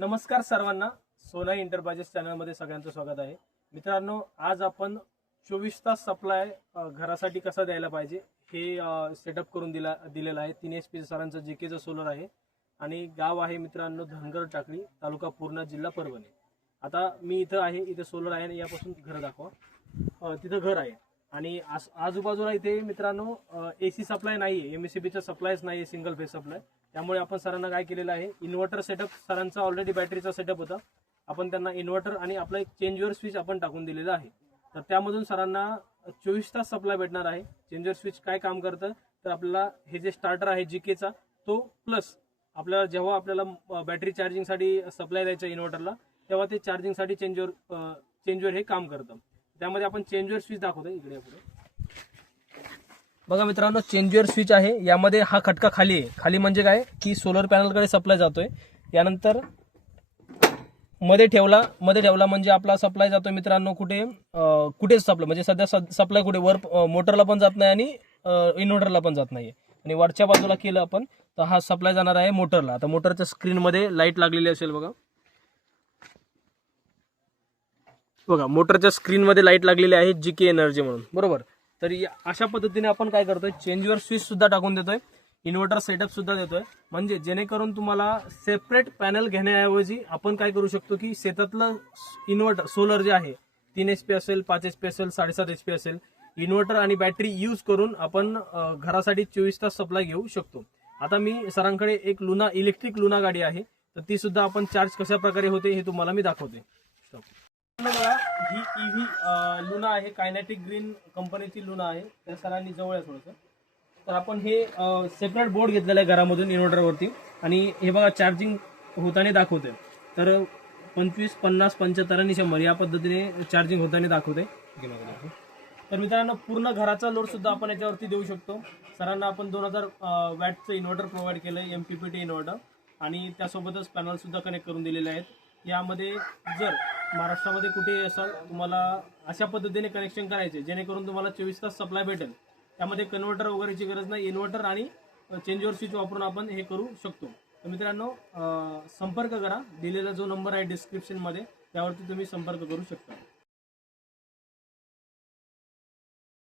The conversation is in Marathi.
नमस्कार सर्वांना, सोना एंटरप्राइजेस चॅनलमध्ये सगळ्यांचं स्वागत आहे. मित्रांनो, आज आपण 24 तास सप्लाय घरासाठी कसा द्यायला पाहिजे हे सेटअप करून दिलेला आहे. 3 HP सरांचं JKचं सोलर आहे आणि गाव आहे मित्रांनो धनगर टाकळी, तालुका पूर्णा, जिल्हा परभणी. आता मी इथं आहे, इथे सोलर आहे आणि यापासून घर दाखवा. तिथं घर आहे आणि आजूबाजूला इथे मित्रांनो AC सप्लाय नाहीये, MSCBचा सप्लायच नाहीये, सिंगल फेज सप्लाय. त्यामुळे आपण सरांना काय केलेलं आहे, इन्व्हर्टर सेटअप, सरांचा ऑलरेडी बॅटरीचा सेटअप होता, आपण त्यांना इन्व्हर्टर आणि आपला एक चेंजवर स्विच आपण टाकून दिलेला आहे. तर त्यामधून सरांना 24 तास सप्लाय भेटणार आहे. चेंजर स्विच काय काम करतं तर आपल्याला हे जे स्टार्टर आहे JKचा तो प्लस आपल्याला जेव्हा आपल्याला बॅटरी चार्जिंगसाठी सप्लाय द्यायचा इन्व्हर्टरला तेव्हा ते चार्जिंगसाठी चेंजवर हे काम करतं. त्यामध्ये आपण चेंजवर स्विच दाखवतो इकडे पुढे बघा मित्रांनो, चेंजवर स्विच आहे. यामध्ये हा खटका खाली आहे. खाली म्हणजे काय की सोलर पॅनलकडे सप्लाय जातोय. यानंतर मध्ये ठेवला म्हणजे आपला सप्लाय जातोय मित्रांनो कुठेच सप्लाय म्हणजे सध्या सप्लाय कुठे वर मोटरला पण जात नाही आणि इन्व्हर्टरला पण जात नाही. आणि वरच्या बाजूला केलं आपण तर हा सप्लाय जाणार आहे मोटरला. आता मोटरच्या स्क्रीन मध्ये लाईट लागलेली असेल बघा मोटरच्या स्क्रीन मध्ये लाईट लागलेली आहे JK एनर्जी म्हणून, बरोबर. तर अशा पद्धतीने आपण काय करतोय, चेंजवर स्विच सुद्धा टाकून देतोय, इन्व्हर्टर सेटअप सुद्धा देतोय. म्हणजे जेणेकरून तुम्हाला सेपरेट पॅनल घेण्याऐवजी आपण काय करू शकतो की शेतातलं इन्व्हर्टर सोलर जे आहे 3 HP असेल, 5 HP असेल, 7.5 HP असेल, इन्व्हर्टर आणि बॅटरी यूज करून आपण घरासाठी 24 तास सप्लाय घेऊ शकतो. आता मी सरांकडे एक इलेक्ट्रिक लुना गाडी आहे, तर ती सुद्धा आपण चार्ज कशा प्रकारे होते हे तुम्हाला मी दाखवते. ही EV लुना आहे, कायनेटिक ग्रीन कंपनीची लुना आहे. त्या सरांनी जवळ आहे थोडंसं. तर आपण हे सेपरेट बोर्ड घेतलेला आहे घरामधून इन्व्हर्टरवरती आणि हे बघा चार्जिंग होताना दाखवते. तर 25, 50, 75 आणि 100 या पद्धतीने चार्जिंग होताना दाखवते. तर मित्रांनो, पूर्ण घराचा लोड सुद्धा आपण याच्यावरती देऊ शकतो. सरांना आपण 2000 वॅटचं इन्व्हर्टर प्रोव्हाइड केलं, MPPT इन्व्हर्टर, आणि त्यासोबतच पॅनल सुद्धा कनेक्ट करून दिलेले आहेत. यामध्ये जर महाराष्ट्रामध्ये कुठे असाल तुम्हाला अशा पद्धतीने कनेक्शन करायचे जेणेकरून तुम्हाला 24 तास सप्लाय भेटेल. त्यामध्ये कन्व्हर्टर वगैरेची गरज नाही, इन्व्हर्टर आणि चेंजवर स्विच वापरून आपण हे करू शकतो. तर मित्रांनो, संपर्क करा. दिलेला जो नंबर आहे डिस्क्रिप्शनमध्ये त्यावरती तुम्ही संपर्क करू शकता.